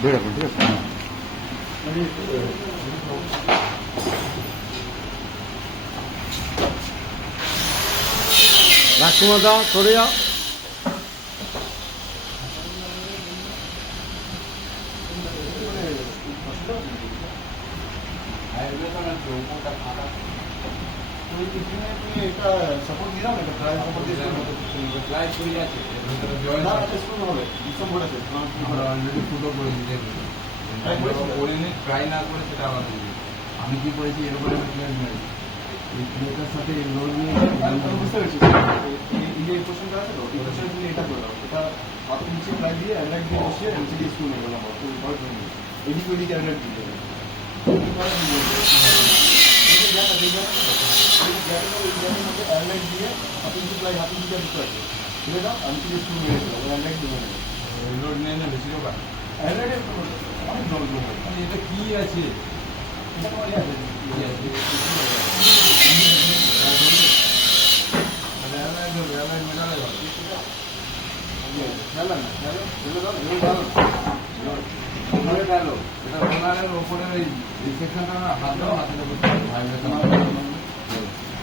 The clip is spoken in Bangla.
ধরে রাখুন, ঠিক আছে? হ্যাঁ। রাজকুমার দা সরে যাও। সাপোর্ট দিলাম, এটা প্রায় সাপোর্ট দিয়ে প্রায় ছুরি আছে না, এটা শুরু হবে ডিসেম্বরে। আমরা অলরেডি ফুটো করে দিতে করিনি, ট্রাই না করে সেটা আমাদের আমি কি করেছি এর উপরে ক্লিয়ার মেরেছি এই প্লেটের সাথে লোড নিয়ে আমি বুঝতে পেরেছি। এই যে কোশ্চেনটা আছে তো, এই কোশ্চেন তুমি এটা করে দাও, এটা আপনি নিচে প্রায় দিয়ে অ্যান্ড্রয়েড দিয়ে বসিয়ে নিচে দিয়ে স্ক্রু নেবে না, এদিকে ওইদিকে অ্যান্ড্রয়েড দিয়ে দেবে। অ্যান্ড্রয়েড দিয়ে আপনি নিচে প্রায় হাতে দিকে দিতে আছে, বুঝে দাও, আমি কিছু স্ক্রু মেরে দেবো, অ্যান্ড্রয়েড দিয়ে নেবে। লোড নিয়ে না বেশি রোগা অ্যান্ড্রয়েডে অনেক জল জমে। এটা কি আছে এটা তোমার ইয়ে আছে, কি আছে ওপরে ওই সেকশনটা হাত দাও, হাতে